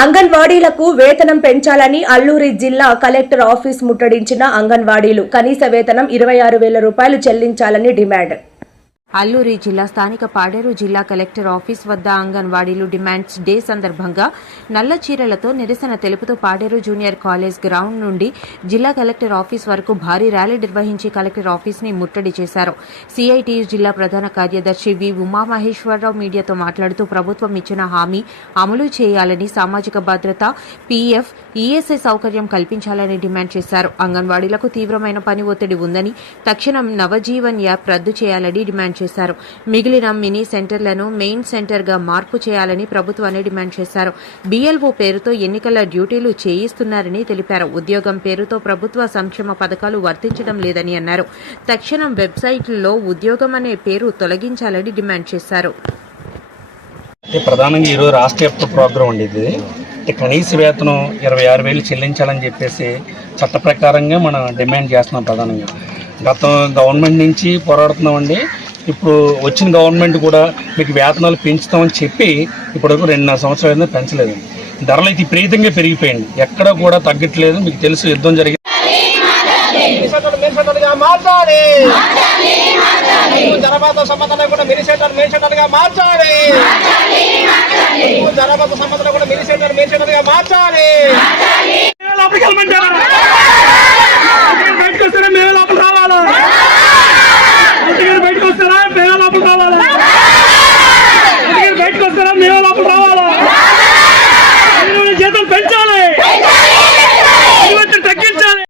అంగన్వాడీలకు వేతనం పెంచాలని అల్లూరి జిల్లా కలెక్టర్ ఆఫీస్ ముట్టడించిన అంగన్వాడీలు కనీస వేతనం 26,000 రూపాయలు చెల్లించాలని డిమాండ్. అల్లూరి జిల్లా స్థానిక పాడేరు జిల్లా కలెక్టర్ ఆఫీస్ వద్ద అంగన్వాడీలు డిమాండ్స్ డే సందర్భంగా నల్ల చీరలతో నిరసన తెలుపుతూ పాడేరు జూనియర్ కాలేజ్ గ్రౌండ్ నుండి జిల్లా కలెక్టర్ ఆఫీస్ వరకు భారీ ర్యాలీ నిర్వహించి కలెక్టర్ ఆఫీస్ ని ముట్టడి చేశారు. సిఐటియు జిల్లా ప్రధాన కార్యదర్శి వి ఉమామహేశ్వరరావు మీడియాతో మాట్లాడుతూ ప్రభుత్వం ఇచ్చిన హామీ అమలు చేయాలని, సామాజిక భద్రత, పీఎఫ్, ఈఎస్ఐ సౌకర్యం కల్పించాలని డిమాండ్ చేశారు. అంగన్వాడీలకు తీవ్రమైన పని ఒత్తిడి ఉందని తక్షణం నవజీవన్ యాప్ రద్దు చేయాలని డిమాండ్ చేశారు. మిగిలిన మినీ సెంటర్లను మెయిన్ సెంటర్ గా మార్పు చేయాలని ప్రభుత్వాన్ని డిమాండ్ చేశారు. బిఎల్ఓ పేరుతో ఎన్నికల డ్యూటీలు చేయిస్తున్నారని తెలిపారు. ఉద్యోగం పేరుతో ప్రభుత్వ సంక్షేమ పథకాలు వర్తించడం లేదని అన్నారు. తక్షణం వెబ్సైట్లో ఉద్యోగం అనే పేరు తొలగించాలని డిమాండ్ చేశారు. ప్రధానంగా ఈరోజు రాష్ట్ర వ్యాప్త ప్రోగ్రాం ఉండేది. కనీస వేతనం 26,000 చెల్లించాలని చెప్పేసి చట్ట ప్రకారంగా మనం డిమాండ్ చేస్తున్నాం. ప్రధానంగా గత గవర్నమెంట్ నుంచి పోరాడుతున్నామండి. ఇప్పుడు వచ్చిన గవర్నమెంట్ కూడా మీకు వేతనాలు పెంచుతామని చెప్పి ఇప్పటివరకు 2.5 సంవత్సరాలు పెంచలేదు. ధరలు అయితే విపరీతంగా పెరిగిపోయింది, ఎక్కడ కూడా తగ్గట్లేదు. మీకు తెలుసు, యుద్ధం జరిగింది. మార్చాలి.